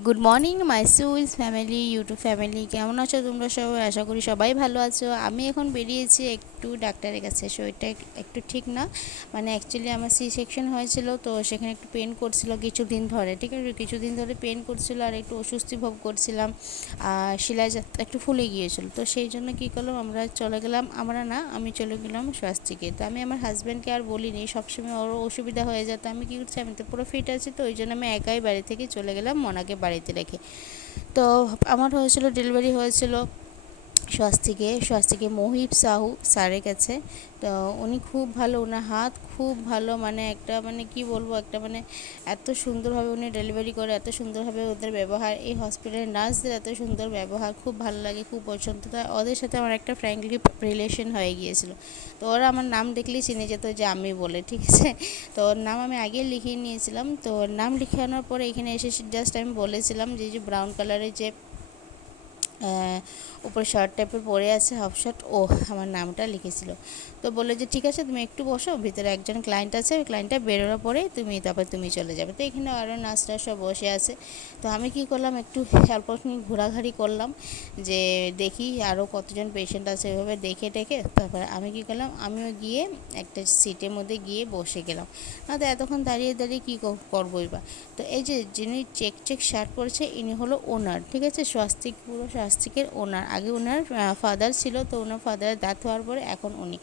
Good morning my Swiss family, YouTube family, কেমন আছো তোমরা সবাই? আশা করি সবাই ভালো আছো। আমি এখন বেরিয়েছি একটু ডাক্তারের কাছে। শরীরটা একটু ঠিক না, মানে অ্যাকচুয়ালি আমার সি সেকশন হয়েছিল, তো সেখানে একটু পেন করছিল কিছুদিন ধরে। ঠিক আছে, কিছুদিন ধরে পেন করছিল আর একটু অস্বস্তি ভোগ করছিলাম। আর শিলায় একটু ফুলে গিয়েছিল, তো সেই জন্য কী করলাম, আমি চলে গেলাম স্বাস্থ্যকে। তো আমি আমার হাজব্যান্ডকে আর বলিনি, সবসময় ওরও অসুবিধা হয়ে যেত। আমি কী করছি, আমি তো পুরো ফিট আছি, তো ওই জন্য আমি একাই বাড়ি থেকে চলে গেলাম মনাকে বাড়িতে রেখে। তো আমার হয়েছিল, ডেলিভারি হয়েছিল স্বস্তিকে মহিব সাহু স্যারের কাছে। তো উনি খুব ভালো, ওনার হাত খুব ভালো, মানে একটা মানে কি বলবো, একটা মানে এত সুন্দরভাবে উনি ডেলিভারি করে, এত সুন্দরভাবে ওদের ব্যবহার, এই হসপিটালের নার্সদের এত সুন্দর ব্যবহার, খুব ভালো লাগে, খুব পছন্দ। তাই ওদের সাথে আমার একটা ফ্র্যাঙ্কলি রিলেশন হয়ে গিয়েছিল। তো ওরা আমার নাম দেখলেই চিনে যেত যে আমি বলে, ঠিক আছে। তো ওর নাম আমি আগে লিখিয়ে নিয়েছিলাম। তো ওর নাম লিখে আনার পরে এখানে এসে জাস্ট আমি বলেছিলাম যে ব্রাউন কালারের যে উপরে শার্ট টাইপের পরে আছে, হাফ শার্ট, ও আমার নামটা লিখেছিল। তো বললো যে ঠিক আছে, তুমি একটু বসো, ভিতরে একজন ক্লায়েন্ট আছে, ওই ক্লায়েন্টটা বেরোনোর পরে তারপর তুমি চলে যাবে। তো এখানে আরও নার্সরা সব বসে আছে। তো আমি কি করলাম, একটু অল্প ঘোরাঘুরি করলাম, যে দেখি আরও কতজন পেশেন্ট আছে, এভাবে দেখে টেকে তারপরে আমি কি করলাম, আমিও গিয়ে একটা সিটের মধ্যে গিয়ে বসে গেলাম। না তো এতক্ষণ দাঁড়িয়ে দাঁড়িয়ে কী করবোই বা। তো এই যে যিনি চেক শার্ট পরেছে, ইনি হলো ওনার, ঠিক আছে, পুরো স্বাস্তিকের ওনার। আগে ওনার ফাদার ছিল, তো ওনার ফাদারের ডেথ হওয়ার পরে এখন উনি।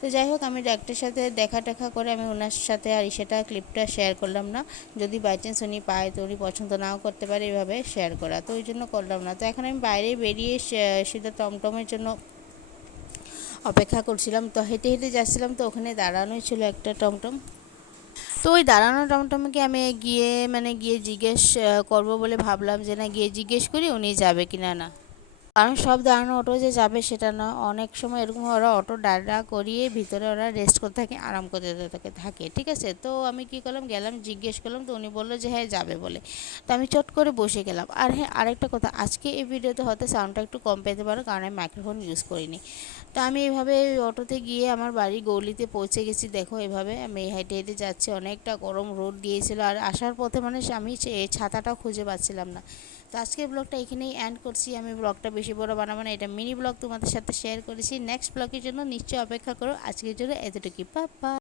তো যাই হোক, আমি ডাক্তারের সাথে দেখা করে আমি ওনার সাথে আর সেটা ক্লিপটা শেয়ার করলাম না। যদি বাই চান্স উনি পায়, তো উনি পছন্দ নাও করতে পারে এভাবে শেয়ার করা, তো ওই জন্য করলাম না। তো এখন আমি বাইরে বেরিয়ে সেটা টমটমের জন্য অপেক্ষা করছিলাম। তো হেঁটে হেঁটে যাচ্ছিলাম, তো ওখানে দাঁড়ানোই ছিল একটা টমটম। তো ওই দাঁড়ানো টমটমকে আমি গিয়ে জিজ্ঞেস করবো বলে ভাবলাম, যে না, গিয়ে জিজ্ঞেস করি উনি যাবে কিনা না। কারণ সব দাঁড়ানো অটো যে যাবে সেটা না, অনেক সময় এরকম ওরা অটো দাঁড়া করিয়ে ভিতরে ওরা রেস্ট করতে থাকে, আরাম করতে থাকে, ঠিক আছে। তো আমি কি করলাম, গেলাম জিজ্ঞেস করলাম, তো উনি বললো যে হ্যাঁ যাবে বলে। তো আমি চট করে বসে গেলাম। আর হ্যাঁ, আরেকটা কথা, আজকে এই ভিডিওতে হয়তো সাউন্ডটা একটু কম পেতে পারো, কারণ আমি মাইক্রোফোন ইউজ করিনি। তো আমি এইভাবে অটোতে গিয়ে আমার বাড়ি গৌলিতে পৌঁছে গেছি। দেখো, এভাবে আমি হেঁটে হেঁটে যাচ্ছি, অনেকটা গরম রোদ দিয়েছিল, আর আসার পথে আমি ছাতাটাও খুঁজে পাচ্ছিলাম না। তো আজকের ব্লগটা এখানেই এন্ড করছি। আমি ব্লগটা বেশি বড় বানাবো না, এটা মিনি ব্লগ তোমাদের সাথে শেয়ার করেছি। নেক্সট ব্লগের জন্য নিশ্চয়ই অপেক্ষা করো। আজকের জন্য এতটুকুই, বাই বাই।